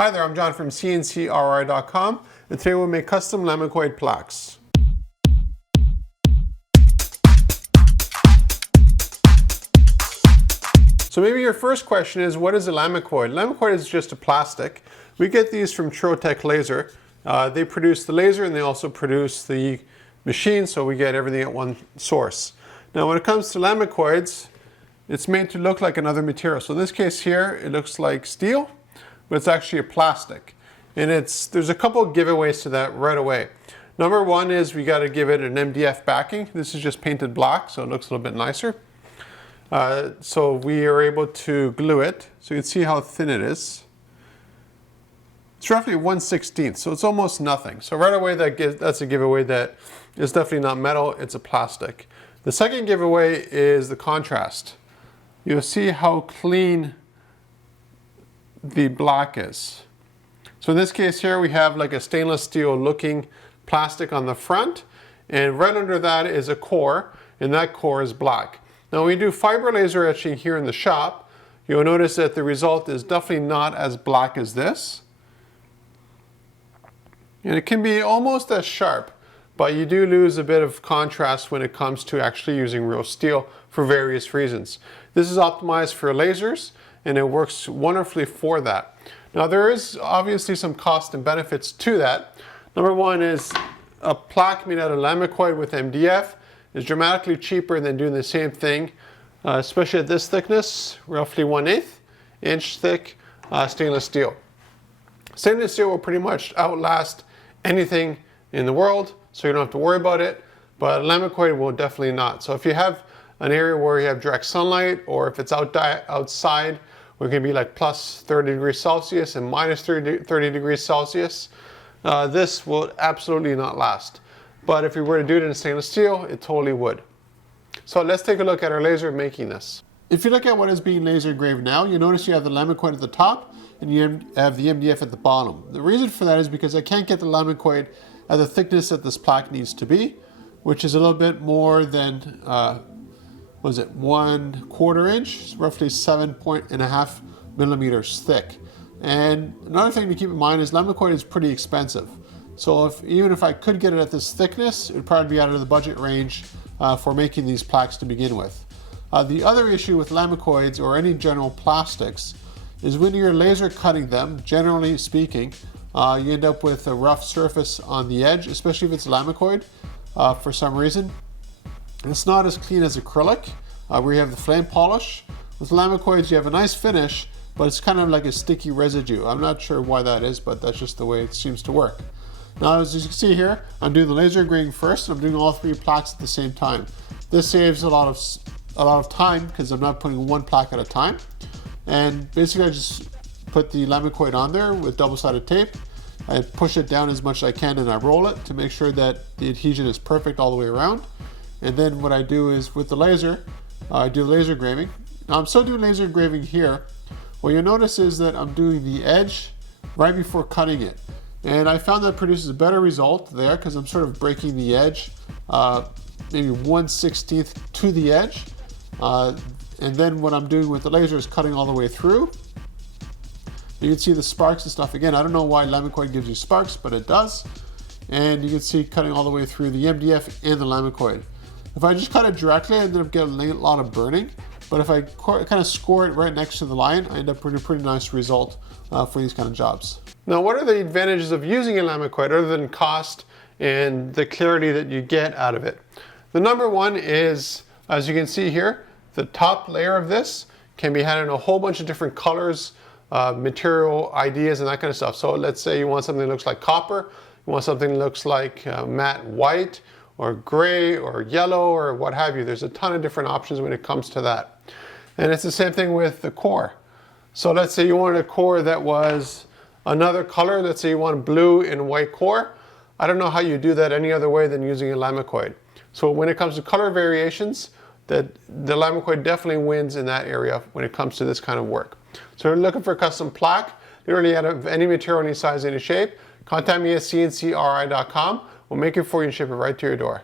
Hi there, I'm John from CNCKing.com, and today we'll make custom Lamacoid plaques. So maybe your first question is, what is a Lamacoid? Lamacoid is just a plastic. We get these from Trotec Laser. They produce the laser and they also produce the machine, so we get everything at one source. Now when it comes to Lamacoids, it's made to look like another material. So in this case here, it looks like steel, but it's actually a plastic. And there's a couple of giveaways to that right away. Number one is we got to give it an MDF backing. This is just painted black, so it looks a little bit nicer. So we are able to glue it. So you can see how thin it is. It's roughly 1/16, so it's almost nothing. So right away that's a giveaway that it's definitely not metal, it's a plastic. The second giveaway is the contrast. You'll see how clean the black is. So in this case here we have like a stainless steel looking plastic on the front, and right under that is a core, and that core is black. Now when we do fiber laser etching here in the shop, you'll notice that the result is definitely not as black as this. And it can be almost as sharp, but you do lose a bit of contrast when it comes to actually using real steel for various reasons. This is optimized for lasers, and it works wonderfully for that. Now there is obviously some cost and benefits to that. Number one is a plaque made out of Lamicoid with MDF is dramatically cheaper than doing the same thing, especially at this thickness, roughly 1/8 inch thick stainless steel. Stainless steel will pretty much outlast anything in the world, so you don't have to worry about it, but Lamicoid will definitely not. So if you have an area where you have direct sunlight, or if it's outside, where it can be like plus 30 degrees Celsius and minus 30 degrees Celsius, this will absolutely not last. But if we were to do it in stainless steel, it totally would. So let's take a look at our laser making this. If you look at what is being laser engraved now, you notice you have the Lamicoid at the top and you have the MDF at the bottom. The reason for that is because I can't get the Lamicoid at the thickness that this plaque needs to be, which is a little bit more than, 1/4 inch, roughly 7.5 millimeters thick. And another thing to keep in mind is Lamicoid is pretty expensive. So even if I could get it at this thickness, it would probably be out of the budget range for making these plaques to begin with. The other issue with Lamicoids or any general plastics is when you're laser cutting them, generally speaking, you end up with a rough surface on the edge, especially if it's Lamicoid for some reason. It's not as clean as acrylic, where you have the flame polish. With Lamicoids, you have a nice finish, but it's kind of like a sticky residue. I'm not sure why that is, but that's just the way it seems to work. Now, as you can see here, I'm doing the laser engraving first, and I'm doing all three plaques at the same time. This saves a lot of time because I'm not putting one plaque at a time. And basically, I just put the Lamicoid on there with double-sided tape. I push it down as much as I can, and I roll it to make sure that the adhesion is perfect all the way around. And then what I do is with the laser, I do laser engraving. Now I'm still doing laser engraving here. What you'll notice is that I'm doing the edge right before cutting it. And I found that produces a better result there because I'm sort of breaking the edge, maybe 1/16 to the edge. And then what I'm doing with the laser is cutting all the way through. You can see the sparks and stuff. Again, I don't know why Lamicoid gives you sparks, but it does. And you can see cutting all the way through the MDF and the Lamicoid. If I just cut it directly, I end up getting a lot of burning. But if I kind of score it right next to the line, I end up with a pretty nice result for these kind of jobs. Now, what are the advantages of using a Lamicoid other than cost and the clarity that you get out of it? The number one is, as you can see here, the top layer of this can be had in a whole bunch of different colors, material ideas, and that kind of stuff. So let's say you want something that looks like copper, you want something that looks like matte white, or gray, or yellow, or what have you. There's a ton of different options when it comes to that. And it's the same thing with the core. So let's say you wanted a core that was another color. Let's say you want blue and white core. I don't know how you do that any other way than using a Lamicoid. So when it comes to color variations, the Lamicoid definitely wins in that area when it comes to this kind of work. So if you're looking for a custom plaque, literally out of any material, any size, any shape, contact me at CNCKing.com. We'll make it for you and ship it right to your door.